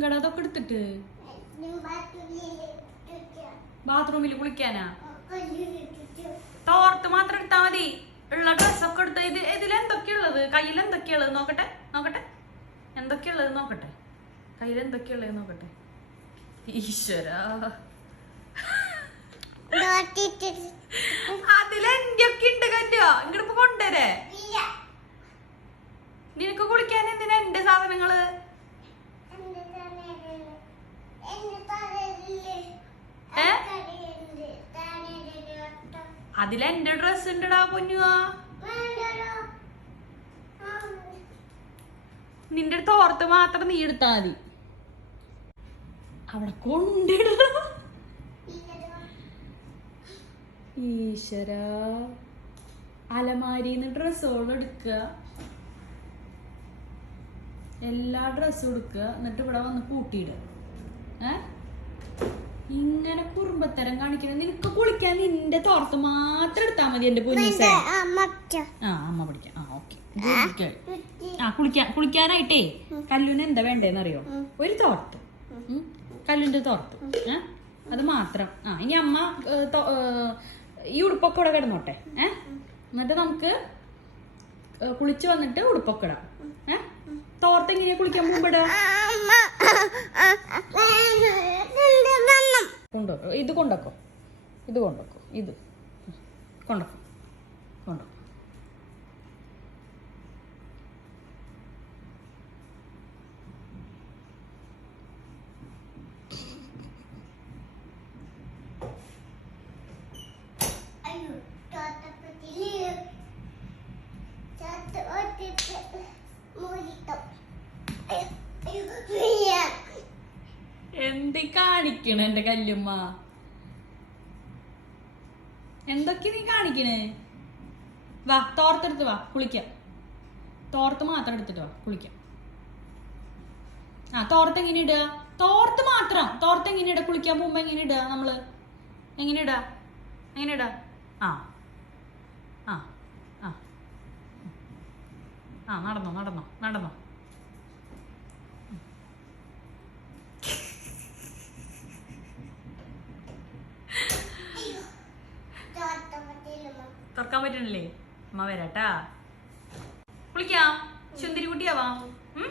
ഇങ്ങട് അതൊക്കെ എടുത്തിട്ട്. ബാത്റൂമിൽ കുളിക്കാനാ? തോർത്ത് മാത്രം എടുത്താ മതി. ഉള്ള ഡ്രസ്സൊക്കെ എടുത്ത ഇത് ഇതിൽ എന്തൊക്കെയുള്ളത്? കയ്യിൽ എന്തൊക്കെയുള്ളത് നോക്കട്ടെ നോക്കട്ടെ. എന്തൊക്കെയുള്ളത് നോക്കട്ടെ? കയ്യിൽ എന്തൊക്കെയുള്ളത് നോക്കട്ടെ? ഈശ്വര. അതിലെന്തൊക്കെ ഉണ്ട് കല്ലോ ഇങ്ങോട്ട് ഇപ്പൊ കൊണ്ടുവരേ നിനക്ക് കുളിക്കാൻ എന്തിനാ എന്റെ സാധനങ്ങൾ ഏ? അതിലെന്റെ ഡ്രസ് ഉണ്ടടാ പൊന്നുവാ. നിന്റെ അടുത്ത് ഓർത്ത് മാത്രം നീ എടുത്താ മതി. അവിടെ കൊണ്ടിട ഈശ്വര. അലമാരിന്ന് ഡ്രസ്സുകൾ എടുക്ക എല്ലാ ഡ്രസ്സും എടുക്കുക. എന്നിട്ട് ഇവിടെ വന്ന് കൂട്ടിയിടുക ഏ? ഇങ്ങനെ കുറുമ്പത്തരം കാണിക്കുന്നത് നിനക്ക് കുളിക്കാൻ നിന്റെ തോർത്ത് മാത്രം എടുത്താ മതി എന്റെ പൊന്നീസേ ആ അമ്മ പിടിക്കാം ആ ഓക്കെ. ആ കുളിക്കാൻ കുളിക്കാനായിട്ടേ കല്ലുന് എന്താ വേണ്ടേന്ന് അറിയോ ഒരു തോർത്ത്. കല്ലുന്റെ തോർത്ത്. ഏ? അത് മാത്രം. ആ ഇനി അമ്മ ഈ ഉടുപ്പൊക്കെ ഇവിടെ കിടന്നോട്ടെ. ഏ? എന്നിട്ട് നമുക്ക് കുളിച്ചു കുളിച്ച് വന്നിട്ട് ഉടുപ്പൊക്കെ ഇടാം. ഏ? തോർത്ത് എങ്ങനെയാ കുളിക്കാൻ പോകുമ്പോടാ കൊണ്ടോ ഇത് കൊണ്ടോക്കോ. ഇത് കൊണ്ടോക്കോ ഇത്. കൊണ്ടോക്കോ കൊണ്ടോ എന്തി കാണിക്കണ എന്റെ കല്ലുമ്മ? എന്തൊക്കെ നീ കാണിക്കണേ? വാ തോർത്തെടുത്ത് വാ കുളിക്കാം. തോർത്ത് മാത്രം എടുത്തിട്ട് വാ കുളിക്കാം. ആ തോർത്ത് എങ്ങനെ ഇടുക? തോർത്ത് മാത്രം. തോർത്ത് എങ്ങനെ ഇടുക? കുളിക്കാൻ പോകുമ്പോ എങ്ങനെ ഇടുക നമ്മൾ? എങ്ങനെ ഇടാ എങ്ങനെ ഇടാ ആ. ആ. ആ. ആ നടന്നോ നടന്നോ നടന്നോ. തുറക്കാൻ പറ്റണില്ലേ? അമ്മ വരാട്ടാ. കുളിക്കാം ചുന്തിരി കുട്ടിയാവാം ഉം?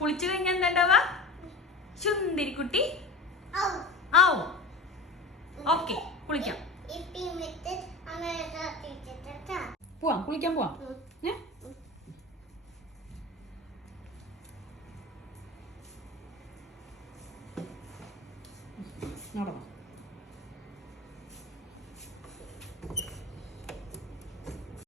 കുളിച്ചു കഴിഞ്ഞാ എന്താണ്ടാവാ? ചുന്തിരി കുട്ടി ആവോ ഓക്കെ കുളിക്കാം. പോവാം കുളിക്കാൻ പോവാം. ഏ? നടന്നോ